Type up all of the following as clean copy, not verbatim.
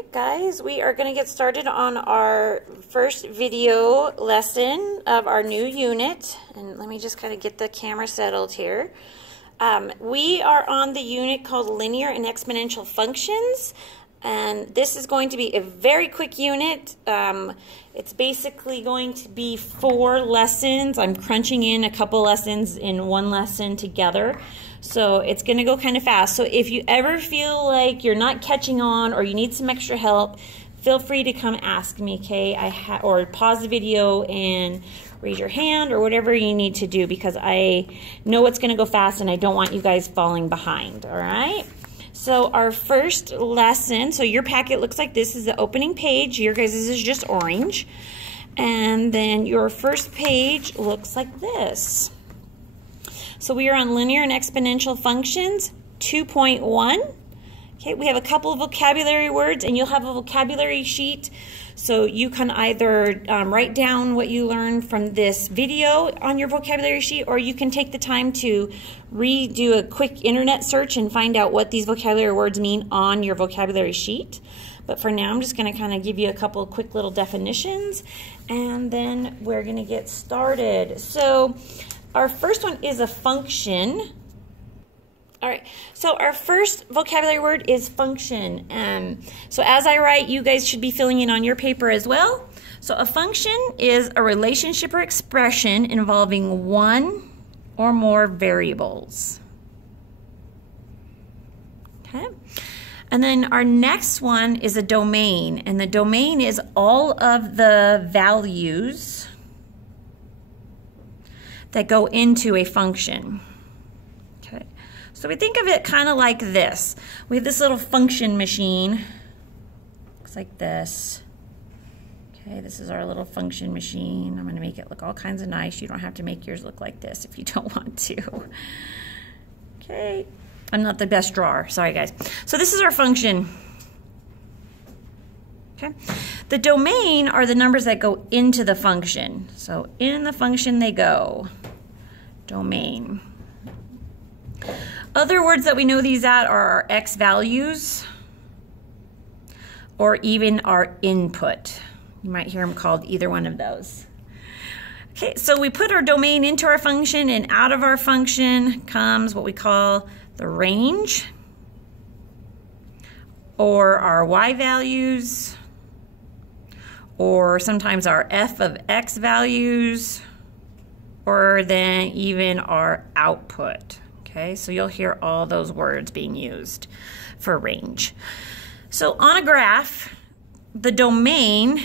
Alright guys, we are going to get started on our first video lesson of our new unit. And let me just kind of get the camera settled here. We are on the unit called Linear and Exponential Functions. And this is going to be a very quick unit. It's basically going to be 4 lessons. I'm crunching in a couple lessons in one lesson together. So it's going to go kind of fast. So if you ever feel like you're not catching on or you need some extra help, feel free to come ask me, okay? Or pause the video and raise your hand or whatever you need to do, because I know it's going to go fast and I don't want you guys falling behind, all right? So our first lesson, so your packet looks like this is the opening page. Your guys' is just orange. And then your first page looks like this. So we are on linear and exponential functions 2.1. Okay, we have a couple of vocabulary words, and you'll have a vocabulary sheet. So you can either write down what you learned from this video on your vocabulary sheet, or you can take the time to do a quick internet search and find out what these vocabulary words mean on your vocabulary sheet. But for now, I'm just going to kind of give you a couple of quick little definitions, and then we're going to get started. So our first one is a function. All right, so our first vocabulary word is function. So as I write, you guys should be filling in on your paper as well. So a function is a relationship or expression involving one or more variables. Okay, and then our next one is a domain, and the domain is all of the values that go into a function. Okay, so we think of it kind of like this. We have this little function machine. Looks like this. Okay, this is our little function machine. I'm going to make it look all kinds of nice. You don't have to make yours look like this if you don't want to. Okay, I'm not the best drawer. Sorry, guys. So this is our function. Okay. The domain are the numbers that go into the function. So in the function they go. Domain. Other words that we know these at are our x values, or even our input. You might hear them called either one of those. Okay, so we put our domain into our function, and out of our function comes what we call the range, or our y values, or sometimes our f of x values, or then even our output. Okay, so you'll hear all those words being used for range. So on a graph, the domain,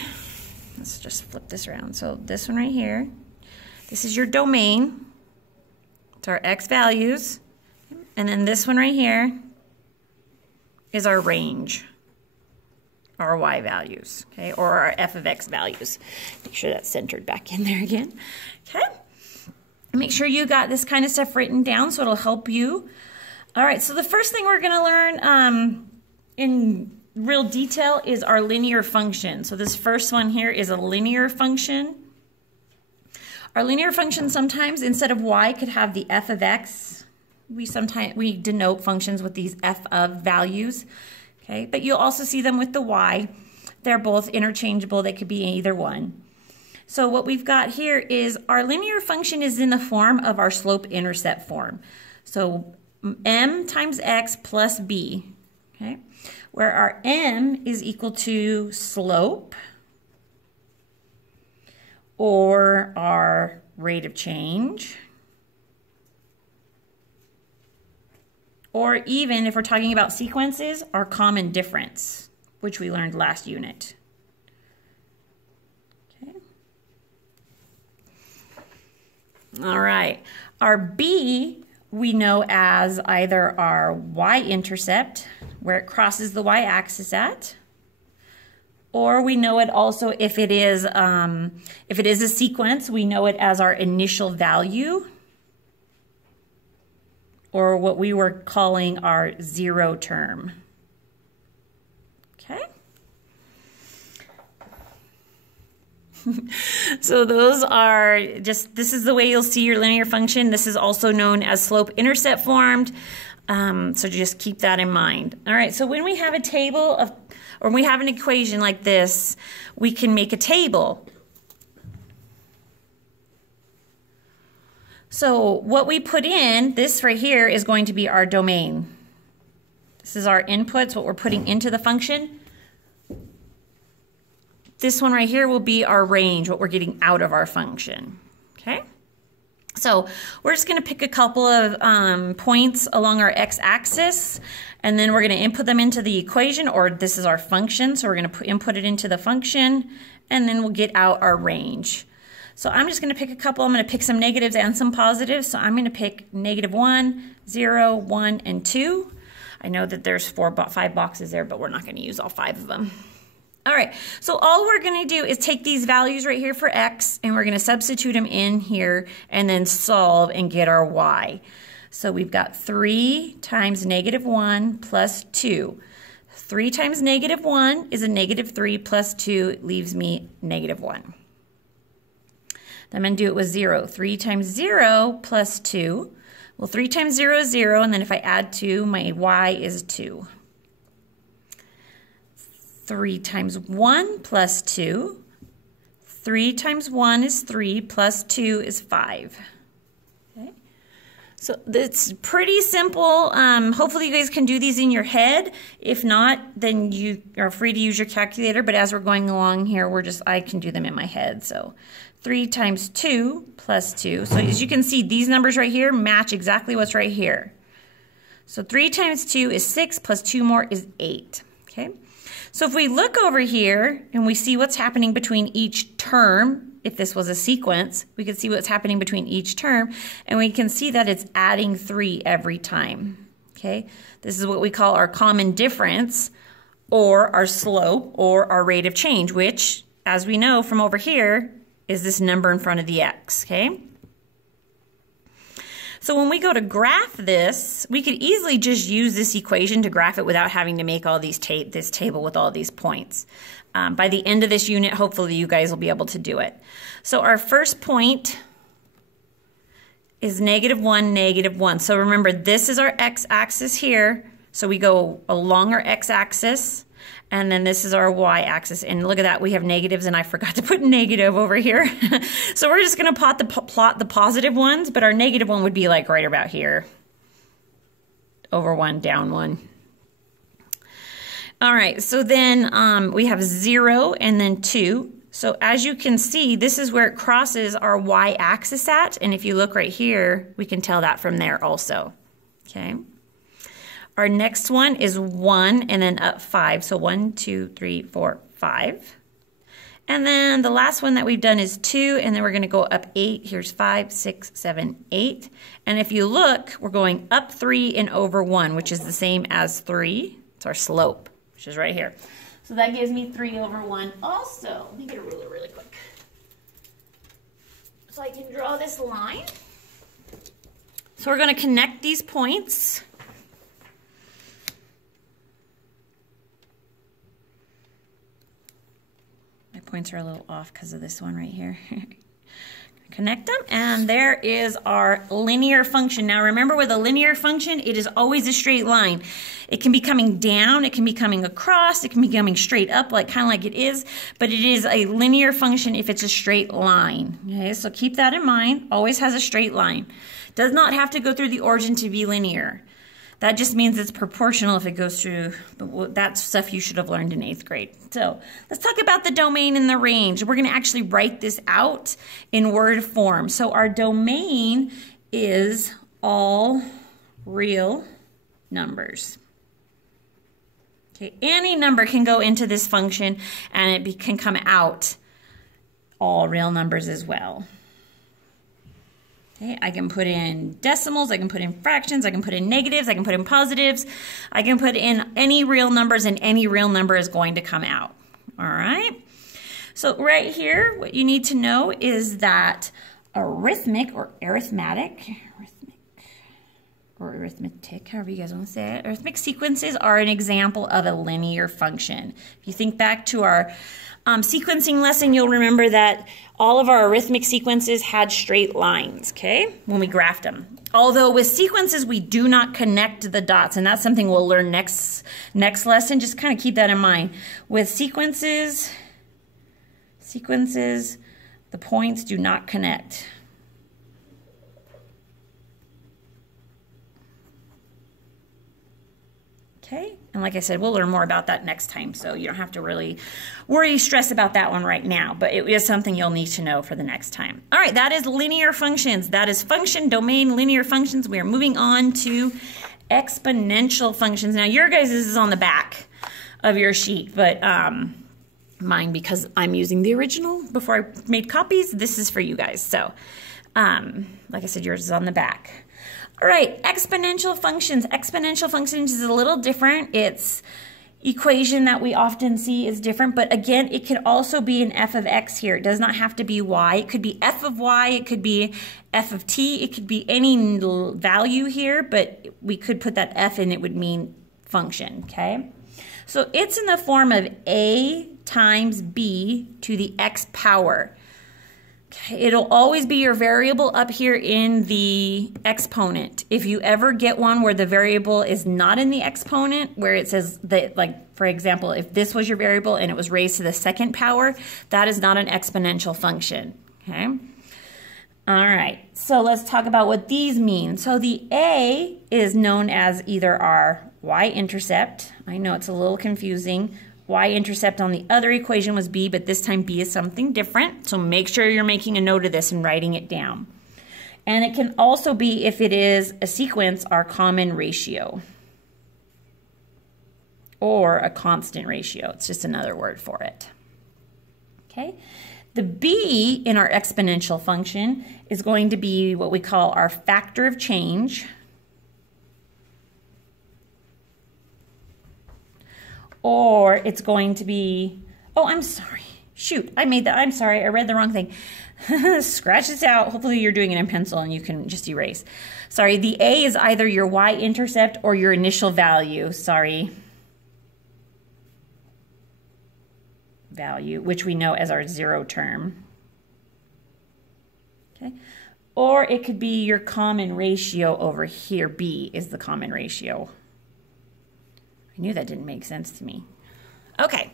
let's just flip this around. So this one right here, this is your domain. It's our x values. And then this one right here is our range, our y values, okay, or our f of x values. Make sure that's centered back in there again. Okay, make sure you got this kind of stuff written down so it'll help you. All right, so the first thing we're going to learn in real detail is our linear function. So this first one here is a linear function. Our linear function sometimes, instead of y, could have the f of x. We denote functions with these f of values. Okay, but you'll also see them with the y. They're both interchangeable. They could be either one. So what we've got here is our linear function is in the form of our slope-intercept form. So m times x plus b, okay, where our m is equal to slope, or our rate of change, or even if we're talking about sequences, our common difference, which we learned last unit. Okay. All right, our b we know as either our y-intercept, where it crosses the y-axis at, or we know it also if it is a sequence, we know it as our initial value, or what we were calling our zero term. Okay? So those are just, this is the way you'll see your linear function. This is also known as slope-intercept formed. So just keep that in mind. All right, so when we have a table of, or we have an equation like this, we can make a table. So what we put in, this right here is going to be our domain. This is our inputs, what we're putting into the function. This one right here will be our range, what we're getting out of our function, okay? So we're just going to pick a couple of points along our x-axis, and then we're going to input them into the equation, or this is our function, so we're going to input it into the function, and then we'll get out our range. So I'm just going to pick a couple. I'm going to pick some negatives and some positives. So I'm going to pick -1, 0, 1, and 2. I know that there's 5 boxes there, but we're not going to use all 5 of them. All right, so all we're going to do is take these values right here for x, and we're going to substitute them in here and then solve and get our y. So we've got 3 times -1 plus 2. 3 times -1 is a -3 plus 2 leaves me -1. Then I'm going to do it with 0. 3 times 0 plus 2. Well, 3 times 0 is 0, and then if I add 2, my y is 2. 3 times 1 plus 2. 3 times 1 is 3 plus 2 is 5. Okay. So it's pretty simple. Hopefully you guys can do these in your head. If not, then you are free to use your calculator. But as we're going along here, I can do them in my head. So 3 times 2 plus 2. So as you can see, these numbers right here match exactly what's right here. So 3 times 2 is 6 plus 2 more is 8. Okay. So if we look over here and we see what's happening between each term, if this was a sequence, we could see what's happening between each term, and we can see that it's adding 3 every time. Okay, this is what we call our common difference, or our slope, or our rate of change, which, as we know from over here, is this number in front of the x. Okay. So when we go to graph this, we could easily just use this equation to graph it without having to make all these this table with all these points. By the end of this unit, hopefully you guys will be able to do it. So our first point is -1, -1. So remember, this is our x-axis here. So we go along our x-axis, and then this is our y-axis. And look at that, we have negatives, and I forgot to put negative over here. So we're just going to plot the positive ones, but our negative one would be like right about here. Over 1, down 1. All right, so then we have 0 and then 2. So as you can see, this is where it crosses our y-axis at. And if you look right here, we can tell that from there also. Okay. Our next one is 1 and then up 5. So 1, 2, 3, 4, 5. And then the last one that we've done is 2, and then we're going to go up 8. Here's 5, 6, 7, 8. And if you look, we're going up 3 and over 1, which is the same as 3. It's our slope, which is right here. So that gives me 3 over 1 also. Let me get a ruler really quick. So I can draw this line. So we're going to connect these points. My points are a little off because of this one right here. Connect them, and there is our linear function. Now remember, with a linear function, it is always a straight line. It can be coming down, it can be coming across, it can be coming straight up, kind of like it is, but it is a linear function if it's a straight line. Okay, so keep that in mind. Always has a straight line. Does not have to go through the origin to be linear. That just means it's proportional if it goes through. That's stuff you should have learned in 8th grade. So let's talk about the domain and the range. We're going to actually write this out in word form. So our domain is all real numbers. Okay, any number can go into this function, and it can come out all real numbers as well. Okay, I can put in decimals, I can put in fractions, I can put in negatives, I can put in positives, I can put in any real numbers, and any real number is going to come out. All right? So right here, what you need to know is that arithmetic or arithmetic, however you guys want to say it. Arithmetic sequences are an example of a linear function. If you think back to our sequencing lesson, you'll remember that all of our arithmetic sequences had straight lines, okay, when we graphed them. Although with sequences, we do not connect the dots, and that's something we'll learn next lesson. Just kind of keep that in mind. With sequences, the points do not connect. Okay, and like I said, we'll learn more about that next time, so you don't have to really stress about that one right now, but it is something you'll need to know for the next time. All right, that is linear functions. That is function, domain, linear functions. We are moving on to exponential functions. Now, your guys' is on the back of your sheet, but mine, because I'm using the original before I made copies, this is for you guys. So, like I said, yours is on the back. All right, exponential functions. Exponential functions is a little different. Its equation that we often see is different, but again, it could also be an f of x here. It does not have to be y. It could be f of y. It could be f of t. It could be any value here, but we could put that f in. It would mean function, okay? So it's in the form of a times b to the x power. It'll always be your variable up here in the exponent. If you ever get one where the variable is not in the exponent, where it says that, like, for example, if this was your variable and it was raised to the second power, that is not an exponential function, okay? All right, so let's talk about what these mean. So the a is known as either our y-intercept. I know it's a little confusing. Y-intercept on the other equation was b, but this time b is something different. So make sure you're making a note of this and writing it down. And it can also be, if it is a sequence, our common ratio. Or a constant ratio. It's just another word for it. Okay? The b in our exponential function is going to be what we call our factor of change. Or it's going to be, oh, I'm sorry. Shoot, I'm sorry, I read the wrong thing. Scratch this out. Hopefully you're doing it in pencil and you can just erase. Sorry, the a is either your y-intercept or your initial value. Sorry. Value, which we know as our zero term. Okay. Or it could be your common ratio over here. B is the common ratio. I knew that didn't make sense to me. Okay,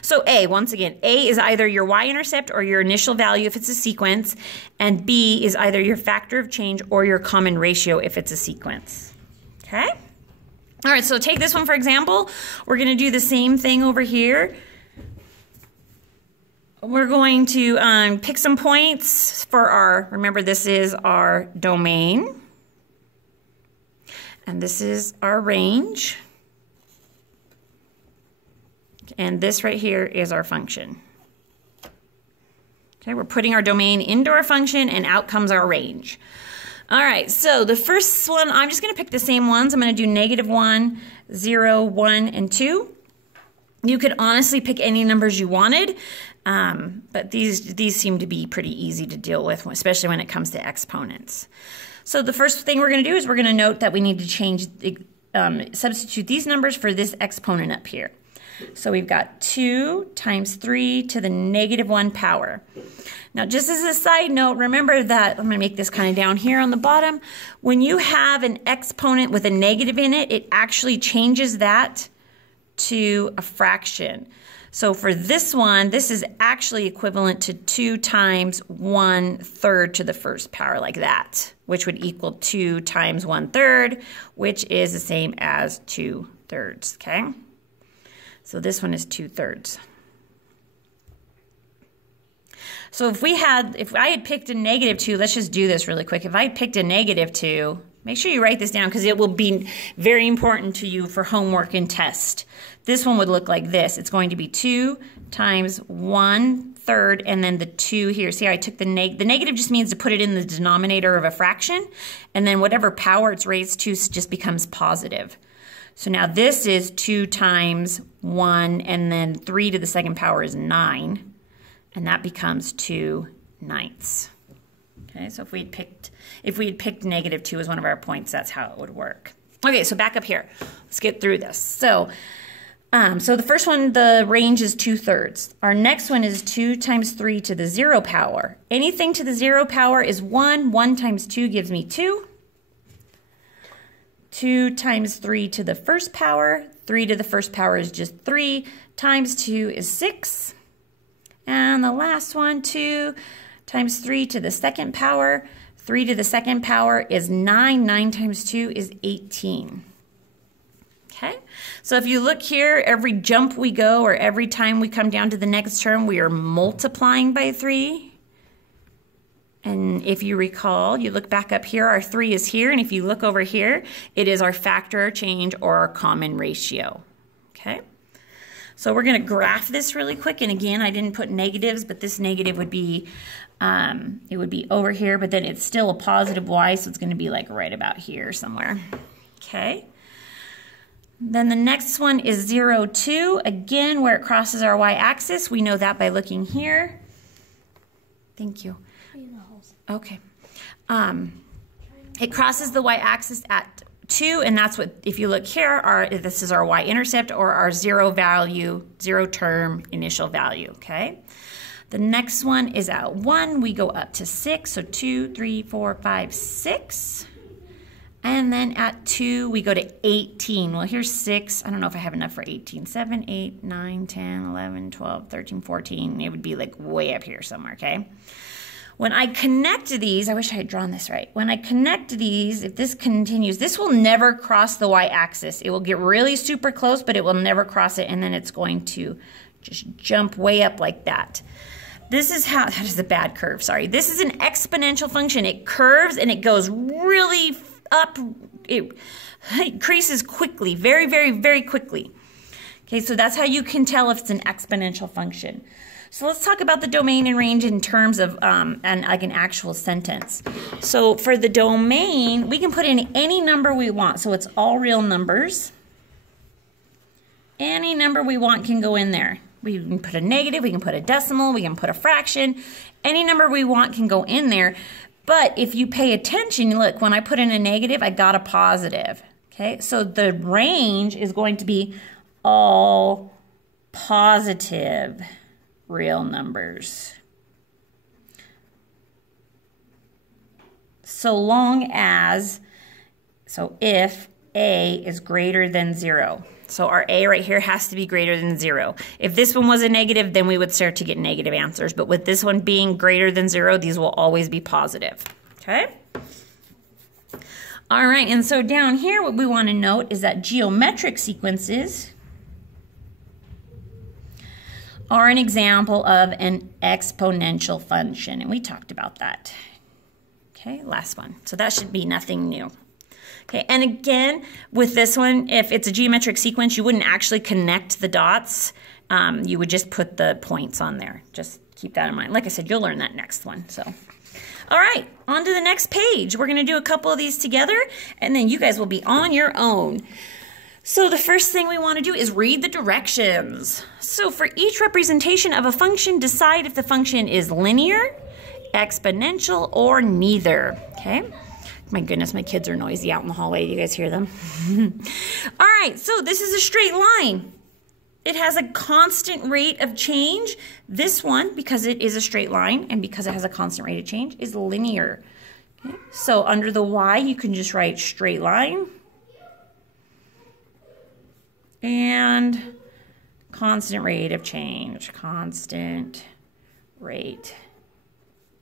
so A, once again, A is either your y-intercept or your initial value if it's a sequence, and B is either your factor of change or your common ratio if it's a sequence. Okay? All right, so take this one for example. We're going to do the same thing over here. We're going to pick some points for our, remember this is our domain, and this is our range. And this right here is our function. Okay, we're putting our domain into our function and out comes our range. All right, so the first one, I'm just gonna pick the same ones. I'm gonna do -1, 0, 1, and 2. You could honestly pick any numbers you wanted, but these seem to be pretty easy to deal with, especially when it comes to exponents. So the first thing we're gonna do is we're gonna note that we need to change, substitute these numbers for this exponent up here. So we've got 2 times 3 to the -1 power. Now, just as a side note, remember that, I'm going to make this kind of down here on the bottom. When you have an exponent with a negative in it, it actually changes that to a fraction. So for this one, this is actually equivalent to 2 times 1/3 to the first power, like that, which would equal 2 times 1/3, which is the same as 2/3, okay? So this one is 2/3. So if I had picked a -2, let's just do this really quick. If I had picked a -2, make sure you write this down because it will be very important to you for homework and test. This one would look like this. It's going to be 2 times 1/3 and then the 2 here. See how I took the negative just means to put it in the denominator of a fraction, and then whatever power it's raised to just becomes positive. So now this is 2 times 1, and then 3 to the second power is 9, and that becomes 2/9. Okay, so if we had picked -2 as one of our points, that's how it would work. Okay, so back up here. Let's get through this. So the first one, the range is 2/3. Our next one is 2 times 3 to the 0 power. Anything to the 0 power is 1. 1 times 2 gives me 2. 2 times 3 to the first power. 3 to the first power is just 3. Times 2 is 6. And the last one, 2 times 3 to the second power. 3 to the second power is 9. 9 times 2 is 18. Okay, so if you look here, every jump we go or every time we come down to the next term, we are multiplying by 3. And if you recall, you look back up here, our 3 is here. And if you look over here, it is our factor, change, or our common ratio. Okay, so we're going to graph this really quick. And again, I didn't put negatives, but this negative would be, it would be over here, but then it's still a positive y, so it's going to be like right about here somewhere. Okay. Then the next one is 0, 2. Again, where it crosses our y-axis, we know that by looking here. Thank you. Okay. It crosses the y-axis at 2, and that's what, if you look here, this is our y-intercept or our 0 term initial value, okay? The next one is at 1. We go up to 6, so 2, 3, 4, 5, 6. And then at 2, we go to 18. Well, here's 6. I don't know if I have enough for 18. 7, 8, 9, 10, 11, 12, 13, 14. It would be like way up here somewhere, okay? When I connect these, I wish I had drawn this right. When I connect these, if this continues, this will never cross the y-axis. It will get really super close, but it will never cross it, and then it's going to just jump way up like that. This is how, that is a bad curve, sorry. This is an exponential function. It curves and it goes really up, it increases quickly, very, very, very quickly. Okay, so that's how you can tell if it's an exponential function. So let's talk about the domain and range in terms of like an actual sentence. So for the domain, we can put in any number we want. So it's all real numbers. Any number we want can go in there. We can put a negative, we can put a decimal, we can put a fraction. Any number we want can go in there. But if you pay attention, look, when I put in a negative, I got a positive. Okay, so the range is going to be all positive real numbers. So long as, so if A is greater than 0. So our A right here has to be greater than 0. If this one was a negative, then we would start to get negative answers. But with this one being greater than 0, these will always be positive. Okay? All right, and so down here, what we want to note is that geometric sequences are an example of an exponential function. And we talked about that. Okay, last one. So that should be nothing new. Okay, and again, with this one, if it's a geometric sequence, you wouldn't actually connect the dots. You would just put the points on there. Just keep that in mind. Like I said, you'll learn that next one. So, all right, on to the next page. We're going to do a couple of these together, and then you guys will be on your own. So the first thing we want to do is read the directions. So for each representation of a function, decide if the function is linear, exponential, or neither. Okay? My goodness, my kids are noisy out in the hallway. Do you guys hear them? All right, so this is a straight line. It has a constant rate of change. This one, because it is a straight line and because it has a constant rate of change, is linear. Okay? So under the y, you can just write straight line and constant rate of change. Constant rate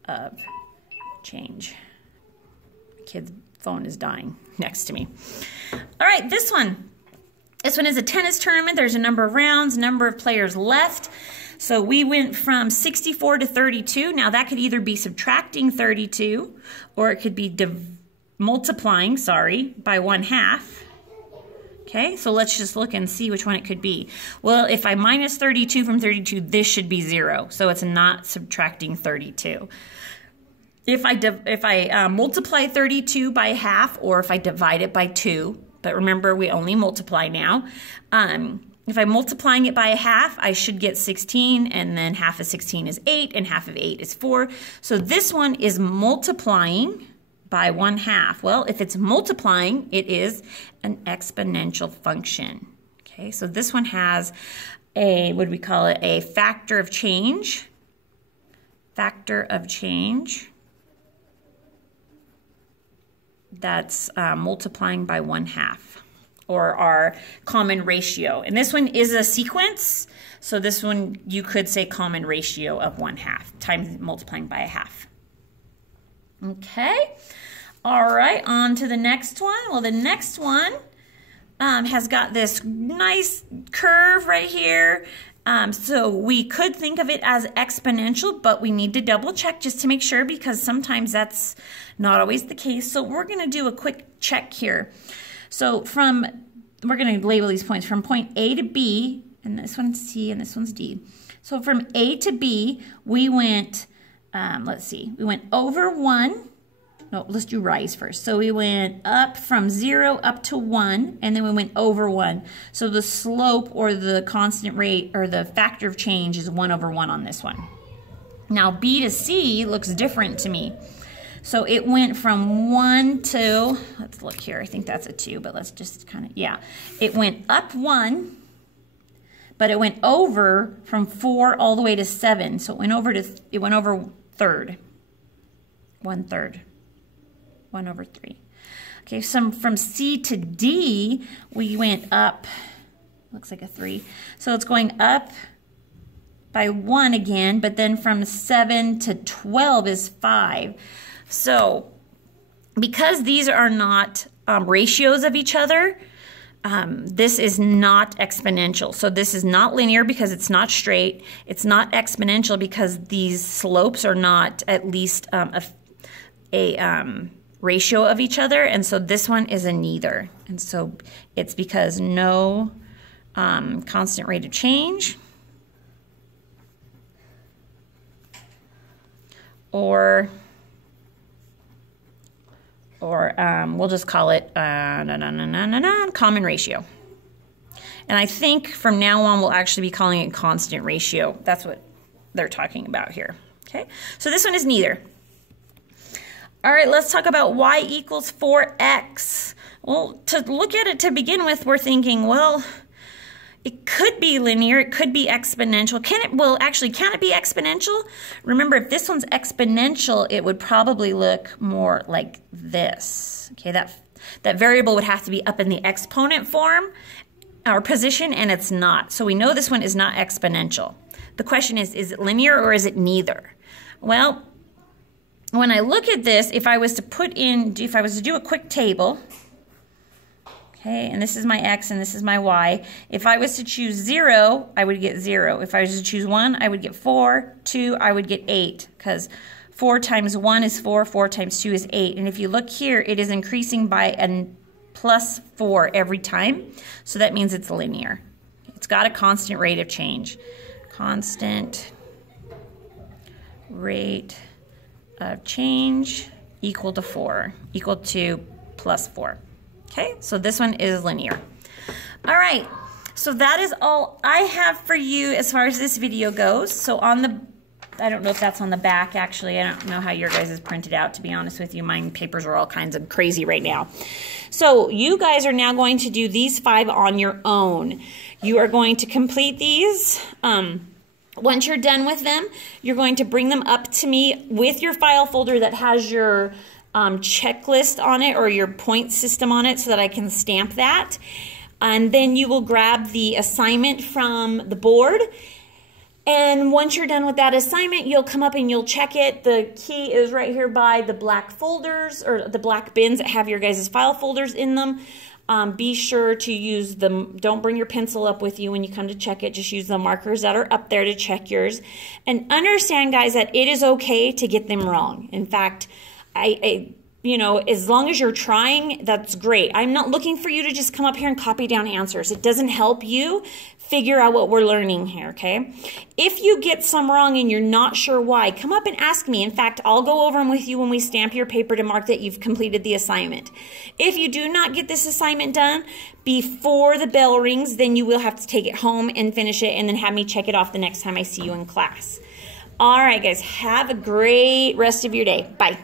of change. Kid's phone is dying next to me. All right, this one. This one is a tennis tournament. There's a number of rounds, number of players left. So we went from 64 to 32. Now that could either be subtracting 32 or it could be multiplying, by 1/2. Okay, so let's just look and see which one it could be. Well, if I minus 32 from 32, this should be 0. So it's not subtracting 32. If I multiply 32 by half, or if I divide it by 2, but remember we only multiply now, if I'm multiplying it by a half, I should get 16, and then half of 16 is 8, and half of 8 is 4. So this one is multiplying by 1/2. Well, if it's multiplying, it is an exponential function. Okay, so this one has a, what do we call it, a factor of change. Factor of change. That's multiplying by 1/2, or our common ratio. And this one is a sequence, so this one you could say common ratio of 1/2 times multiplying by a half. Okay, all right, on to the next one. Well, the next one has got this nice curve right here. So we could think of it as exponential, but we need to double check just to make sure, because sometimes that's not always the case. So we're going to do a quick check here. So we're going to label these points from point A to B, and this one's C and this one's D. So from A to B, we went, let's see, we went over 1. No, let's do rise first. So we went up from 0 up to 1, and then we went over 1. So the slope, or the constant rate, or the factor of change, is 1/1 on this one. Now B to C looks different to me. So it went from 1 to, let's look here, I think that's a 2, but let's just kind of, yeah. It went up 1, but it went over from 4 all the way to 7. So it went over third, 1/3. 1/3. Okay, so from C to D, we went up, looks like a 3. So it's going up by 1 again, but then from 7 to 12 is 5. So because these are not ratios of each other, this is not exponential. So this is not linear because it's not straight. It's not exponential because these slopes are not at least a ratio of each other, and so this one is a neither. And so it's because no constant rate of change, or we'll just call it common ratio. And I think from now on we'll actually be calling it constant ratio. That's what they're talking about here. Okay, so this one is neither. All right, let's talk about y equals 4x. Well, to look at it to begin with, we're thinking, well, it could be linear, it could be exponential. Can it be exponential? Remember, if this one's exponential, it would probably look more like this. Okay, that variable would have to be up in the exponent form or position, and it's not. So we know this one is not exponential. The question is it linear or is it neither? Well, when I look at this, if I was to do a quick table, okay, and this is my x and this is my y. If I was to choose 0, I would get 0. If I was to choose 1, I would get 4. 2, I would get 8, because 4 times 1 is 4, 4 times 2 is 8. And if you look here, it is increasing by a plus 4 every time. So that means it's linear. It's got a constant rate of change. Constant rate of change equal to 4, equal to plus 4. Okay, so this one is linear. All right, so that is all I have for you as far as this video goes. So on the, I don't know if that's on the back actually. I don't know how your guys is printed out, to be honest with you. Mine papers are all kinds of crazy right now. So you guys are now going to do these 5 on your own. You are going to complete these. Once you're done with them, you're going to bring them up to me with your file folder that has your checklist on it, or your point system on it, so that I can stamp that. And then you will grab the assignment from the board. And once you're done with that assignment, you'll come up and you'll check it. The key is right here by the black folders, or the black bins that have your guys' file folders in them. Be sure to use them. Don't bring your pencil up with you when you come to check it. Just use the markers that are up there to check yours. And understand, guys, that it is okay to get them wrong. In fact, you know, as long as you're trying, that's great. I'm not looking for you to just come up here and copy down answers. It doesn't help you figure out what we're learning here, okay? If you get some wrong and you're not sure why, come up and ask me. In fact, I'll go over them with you when we stamp your paper to mark that you've completed the assignment. If you do not get this assignment done before the bell rings, then you will have to take it home and finish it and then have me check it off the next time I see you in class. All right, guys, have a great rest of your day. Bye.